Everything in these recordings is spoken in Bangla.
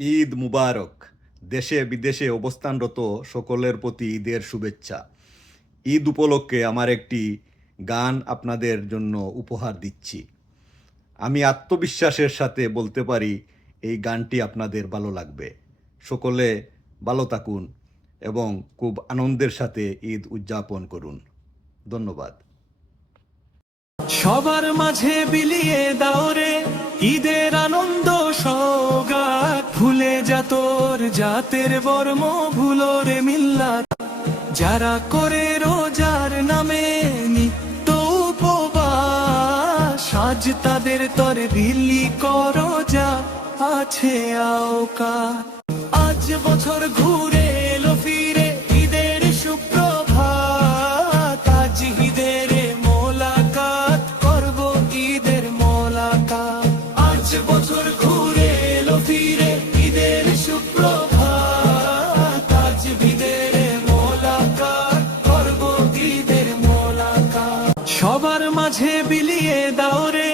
ঈদ মুবারক। দেশে বিদেশে অবস্থানরত সকলের প্রতি ঈদের শুভেচ্ছা। ঈদ উপলক্ষে আমার একটি গান আপনাদের জন্য উপহার দিচ্ছি। আমি আত্মবিশ্বাসের সাথে বলতে পারি এই গানটি আপনাদের ভালো লাগবে। সকলে ভালো থাকুন এবং খুব আনন্দের সাথে ঈদ উদযাপন করুন। ধন্যবাদ। সবার মাঝে বিলিয়ে দাও রে ঈদের আনন্দ সওগাত, ভুলে যা তোর জাতের বর্ম, ভুলো রে মিল্লাত। যারা করে রোজার নামে নিত্য উপবাস, আজ তাদের তরে বিলি করো যা আছে আওকাত। আজ বছর ঘুরে এলো ফিরে ঈদের সুপ্রভাত, আজ ঈদের মোলাকাত করব, ঈদের মোলাকাত। আজ বছর ঘুরে এলো ফিরে ঈদের সুপ্রভাত, আজ ঈদের মোলাকাত করব, ঈদের মোলাকাত। সবার মাঝে বিলিয়ে দাও রে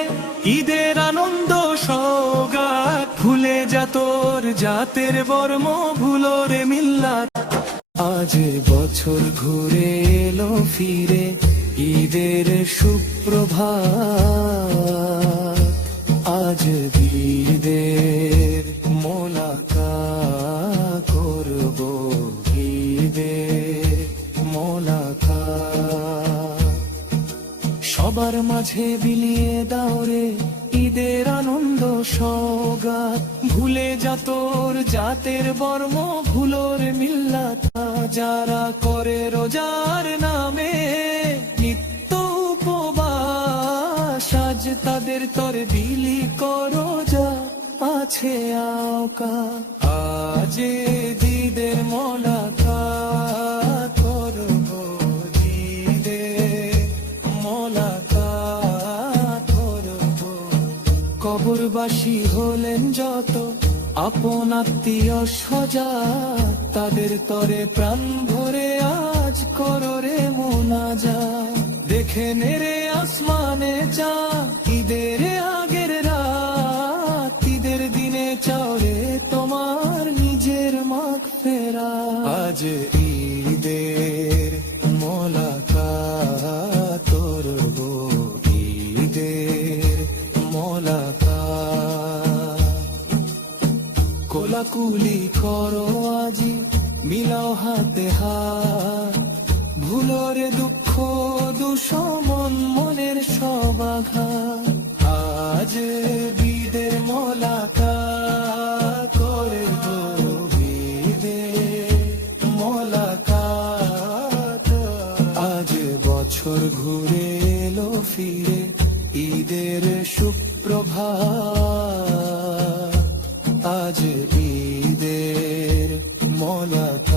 ঈদের আনন্দ সওগাত, ভুলে যা তোর জাতের বর্ম, ভুলো রে মিল্লাত। আজ বছর ঘুরে এলো ফিরে ঈদের সুপ্রভাত, আজ ঈদের মোলাকাত করব, ঈদের মোলাকাত। সবার মাঝে বিলিয়ে দাও রে ঈদের আনন্দ সওগাত, ভুলে যা তোর জাতের বর্ম, ভুলো রে মিল্লাত। যারা করে রোজার নামে নিত্য উপবাস, আজ তাদের তরে বিলি করো যা আছে আওকাত। আজ ঈদের মোলাকাত করব, ঈদের মোলাকাত করব। কবরবাসী হলেন যত আপন আত্মীয় স্বজন, তাদের তরে প্রাণ ভরে আজ করো রে মোনাজাত। দেখে নে রে আসমানে চাঁদ, ঈদের আগের রাত, ঈদের দিনে চাও রে তোমার নিজের মাগফিরাত। আজ ঈদের মোলাকাত করব, ঈদের মোলাকাত। কোলাকুলি করো আজি, মিলাও হাতে হাত, ভুলো রে দুঃখ দুঃসমন মনের সব আঘাত। আজ ঈদের মোলাকাত করব, ঈদের মোলাকাত। আজ বছর ঘুরে এলো ফিরে ঈদের সুপ্রভাত, আজ ঈদের মোলাকাত।